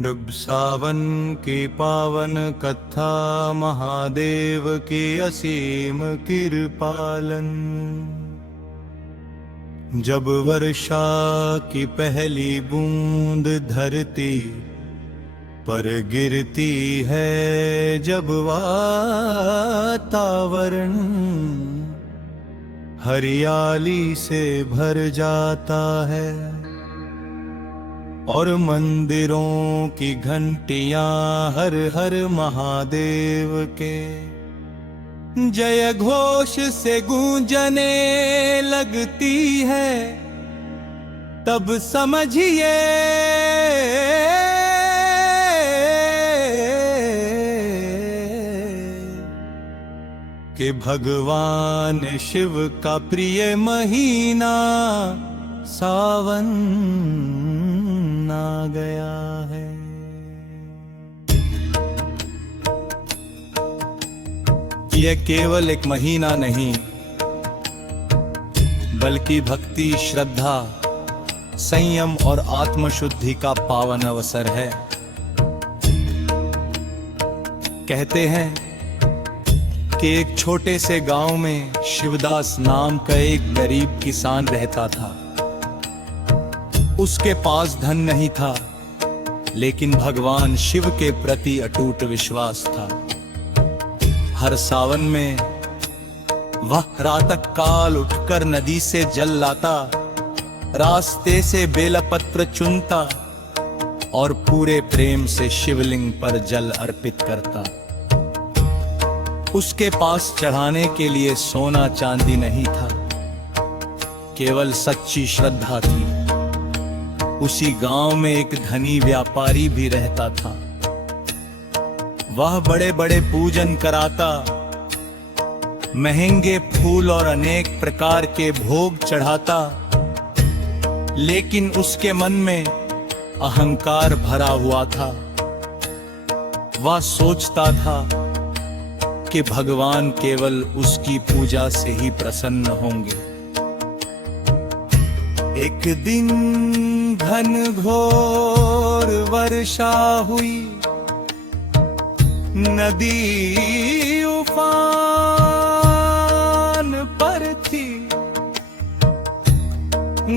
डूब सावन की पावन कथा, महादेव की असीम कृपालन। जब वर्षा की पहली बूंद धरती पर गिरती है, जब वातावरण हरियाली से भर जाता है और मंदिरों की घंटियां हर हर महादेव के जय घोष से गूंजने लगती है, तब समझिए कि भगवान शिव का प्रिय महीना सावन आ गया है। यह केवल एक महीना नहीं, बल्कि भक्ति, श्रद्धा, संयम और आत्मशुद्धि का पावन अवसर है। कहते हैं कि एक छोटे से गांव में शिवदास नाम का एक गरीब किसान रहता था। उसके पास धन नहीं था, लेकिन भगवान शिव के प्रति अटूट विश्वास था। हर सावन में वह प्रातः काल उठकर नदी से जल लाता, रास्ते से बेलपत्र चुनता और पूरे प्रेम से शिवलिंग पर जल अर्पित करता। उसके पास चढ़ाने के लिए सोना चांदी नहीं था, केवल सच्ची श्रद्धा थी। उसी गांव में एक धनी व्यापारी भी रहता था। वह बड़े बड़े पूजन कराता, महंगे फूल और अनेक प्रकार के भोग चढ़ाता, लेकिन उसके मन में अहंकार भरा हुआ था। वह सोचता था कि भगवान केवल उसकी पूजा से ही प्रसन्न होंगे। एक दिन घनघोर वर्षा हुई, नदी उफान पर थी।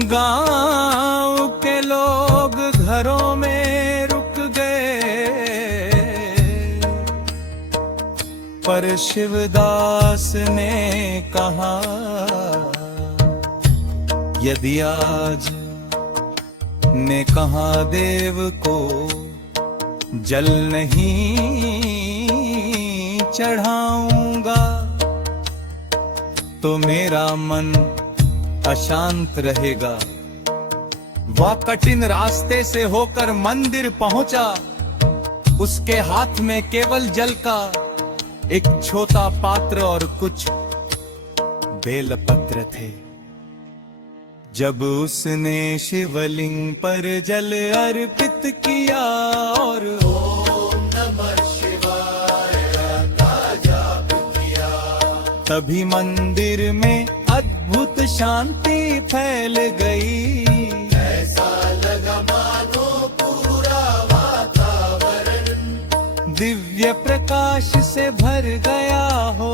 गांव के लोग घरों में रुक गए, पर शिवदास ने कहा, यदि आज ने कहा देव को जल नहीं चढ़ाऊंगा, तो मेरा मन अशांत रहेगा। वह कठिन रास्ते से होकर मंदिर पहुंचा। उसके हाथ में केवल जल का एक छोटा पात्र और कुछ बेलपत्र थे। जब उसने शिवलिंग पर जल अर्पित किया और ओम नमः शिवाय का जाप किया, तभी मंदिर में अद्भुत शांति फैल गई। ऐसा लगा मानो पूरा वातावरण दिव्य प्रकाश से भर गया हो।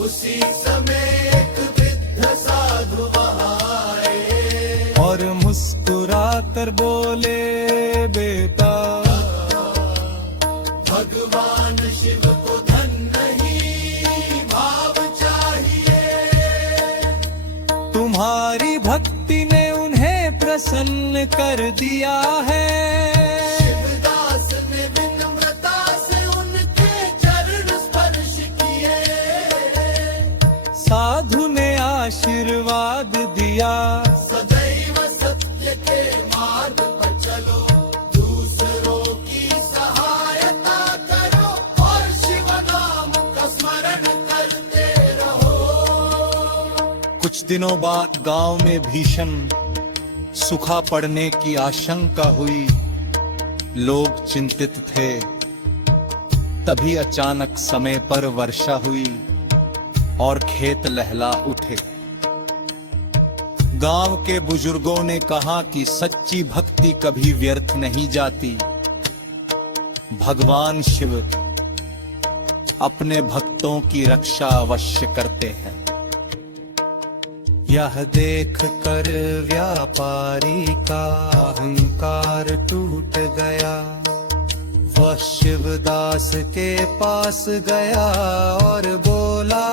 उसी समय एक वृद्ध साधु वहां आए और मुस्कुरा कर बोले, बेटा, भगवान शिव को धन नहीं भाव चाहिए। तुम्हारी भक्ति ने उन्हें प्रसन्न कर दिया है। साधु ने आशीर्वाद दिया, सदैव सत्य के मार्ग पर चलो, दूसरों की सहायता करो और शिव नाम का स्मरण करते रहो। कुछ दिनों बाद गांव में भीषण सूखा पड़ने की आशंका हुई। लोग चिंतित थे। तभी अचानक समय पर वर्षा हुई और खेत लहला उठे। गांव के बुजुर्गों ने कहा कि सच्ची भक्ति कभी व्यर्थ नहीं जाती। भगवान शिव अपने भक्तों की रक्षा अवश्य करते हैं। यह देख कर व्यापारी का अहंकार टूट गया, वह शिवदास के पास गया और बोला,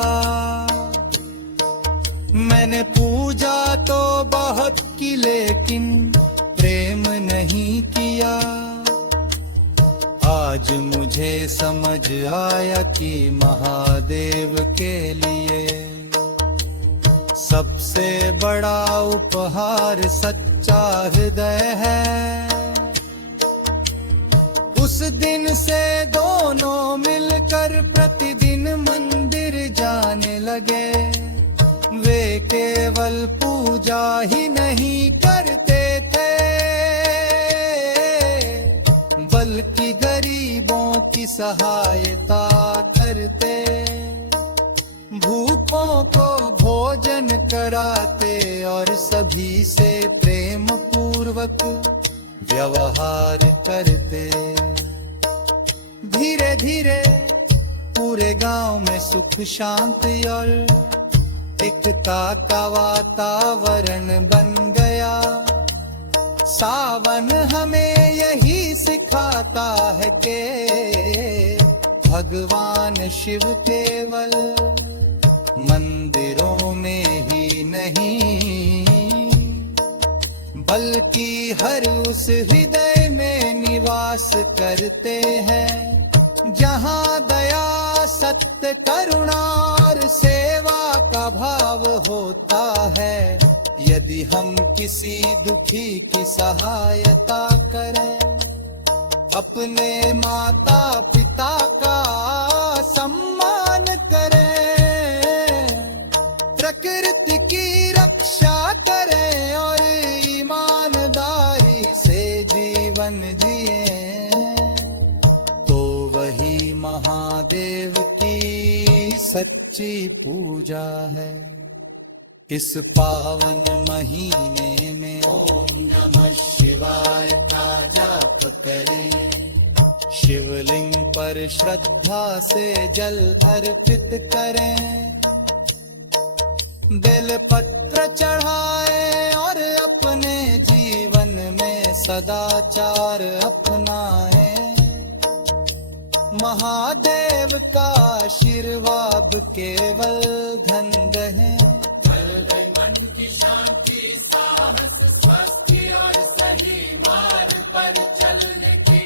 मैंने पूजा तो बहुत की लेकिन प्रेम नहीं किया। आज मुझे समझ आया कि महादेव के लिए सबसे बड़ा उपहार सच्चा हृदय है। उस दिन से दोनों मिलकर प्रतिदिन मंदिर जाने लगे। वे केवल पूजा ही नहीं करते थे, बल्कि गरीबों की सहायता करते, भूखों को भोजन कराते और सभी से प्रेम पूर्वक व्यवहार करते। धीरे धीरे पूरे गांव में सुख शांति और एकता का वातावरण बन गया। सावन हमें यही सिखाता है कि भगवान शिव केवल मंदिरों में ही नहीं, बल्कि हर उस हृदय में निवास करते हैं जहाँ दया, सत्य, करुणा और सेवा का भाव होता है। यदि हम किसी दुखी की सहायता करें, अपने माता पिता का सम्मान करें, प्रकृति की रक्षा करें और ईमानदारी से जीवन जिए, तो वही महादेव की सच्ची पूजा है। इस पावन महीने में ओम नमः शिवाय का जाप करें, शिवलिंग पर श्रद्धा से जल अर्पित करें, बेल पत्र चढ़ाएं और अपने जीवन में सदाचार अपनाएं। महादेव का आशीर्वाद केवल धन रहे, मन की शांति, साहस, स्वस्थ और सही मार्ग पर चलने की